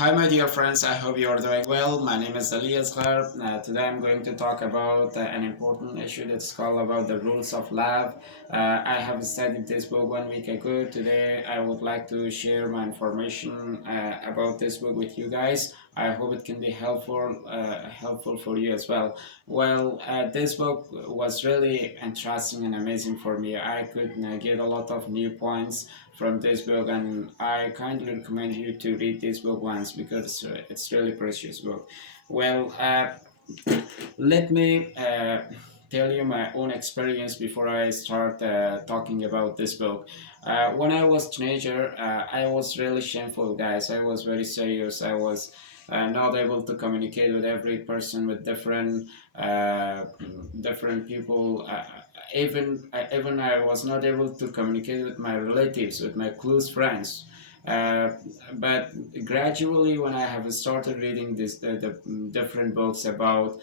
Hi, my dear friends. I hope you are doing well. My name is Asghar. Today, I'm going to talk about an important issue that's called about the rules of love. I have studied this book 1 week ago. Today, I would like to share my information about this book with you guys. I hope it can be helpful for you as well. This book was really interesting and amazing for me. I could get a lot of new points from this book, and I kindly recommend you to read this book once because it's really precious book. Well, let me tell you my own experience before I start talking about this book. When I was teenager, I was really shameful, guys. I was very serious. I was not able to communicate with every person, with different people. Even I was not able to communicate with my relatives, with my close friends. Uh, but gradually, when I have started reading the different books about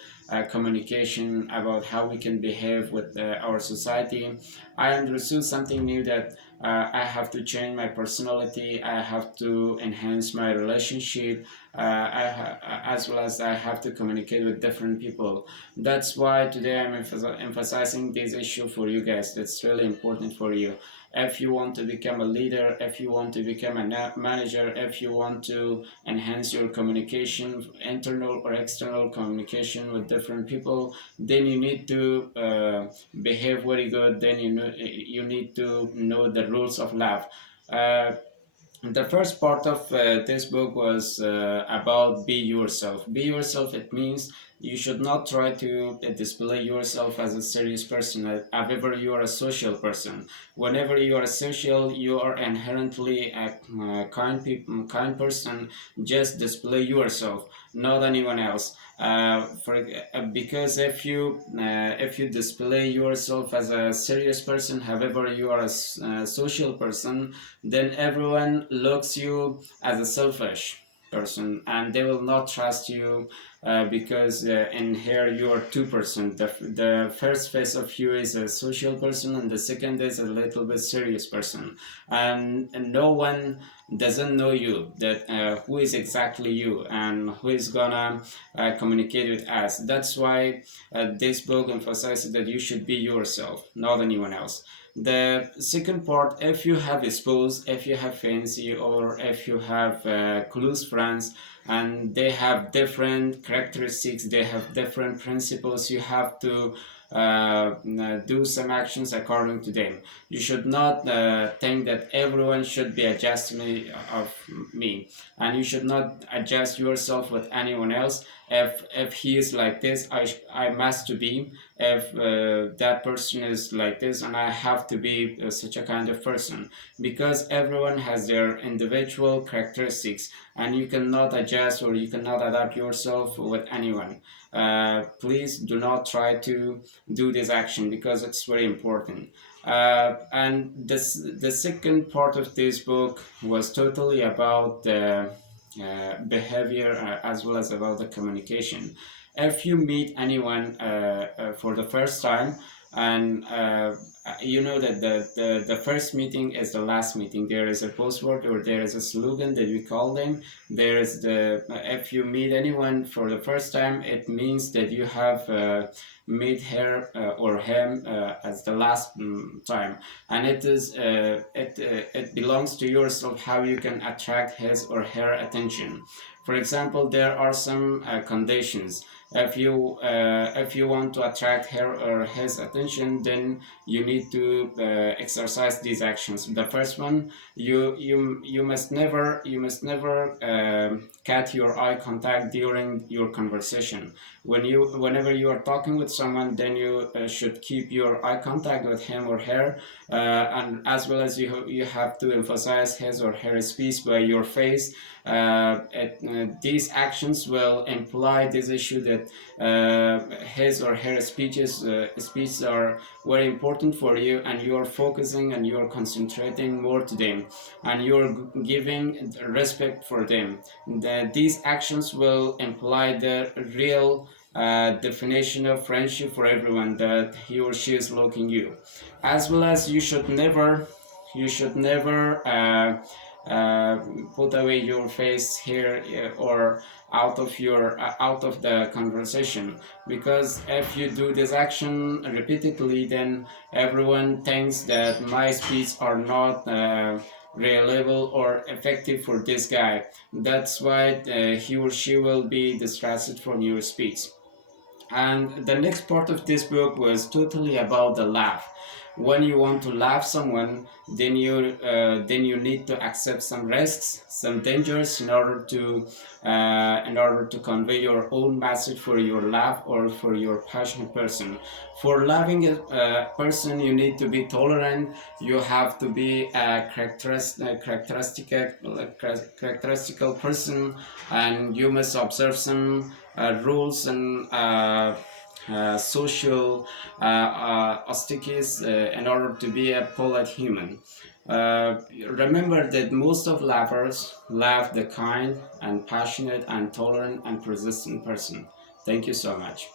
communication, about how we can behave with our society, I understood something new that I have to change my personality. I have to enhance my relationship, as well as I have to communicate with different people. That's why today I'm emphasizing this issue for you guys. That's really important for you. If you want to become a leader, if you want to become a manager, if you want to enhance your communication, internal or external communication with different people, then you need to behave very good. Then you need to know the rules of love. Uh, the first part of this book was about be yourself. Be yourself, it means you should not try to display yourself as a serious person. However, you are a social person. Whenever you are social, you are inherently a kind person. Just display yourself, not anyone else. Because if you display yourself as a serious person, however you are a social person, then everyone looks you as a selfish person, and they will not trust you because in here you are two person. The first face of you is a social person, and the second is a little bit serious person, and no one doesn't know you, that who is exactly you and who is gonna communicate with us. That's why this book emphasizes that you should be yourself, not anyone else. The second part, if you have a spouse, if you have fancy, or if you have close friends, and they have different characteristics, they have different principles, you have to do some actions according to them. You should not think that everyone should be adjusting of me, and you should not adjust yourself with anyone else. If he is like this, I must to be. If that person is like this, and I have to be such a kind of person, because everyone has their individual characteristics, and you cannot adjust or you cannot adapt yourself with anyone. Please do not try to do this action because it's very important. And the second part of this book was totally about the behavior, as well as about the communication. If you meet anyone for the first time, and you know that the first meeting is the last meeting, there is a postword or there is a slogan that we call them. There is the if you meet anyone for the first time, it means that you have meet her or him as the last time, and it belongs to yourself how you can attract his or her attention. For example, there are some conditions. If you want to attract her or his attention, then you need to exercise these actions. The first one, you must never cut your eye contact during your conversation. Whenever you are talking with someone, then you should keep your eye contact with him or her, and as well as you have to emphasize his or her speech by your face. These actions will imply this issue that his or her speeches are very important for you, and you are focusing and you are concentrating more to them, and you are giving respect for them. These actions will imply the real definition of friendship for everyone that he or she is looking you. As well as you should never uh, put away your face here or out of the conversation, because if you do this action repeatedly, then everyone thinks that my speech are not reliable or effective for this guy. That's why he or she will be distracted from your speech. And the next part of this book was totally about the laugh. When you want to laugh someone, then you need to accept some risks, some dangers in order to convey your own message for your laugh or for your passionate person. For loving a person, you need to be tolerant. You have to be a characteristical person, and you must observe some rules and social stickies in order to be a polite human. Remember that most of laughers laugh the kind and passionate and tolerant and persistent person. Thank you so much.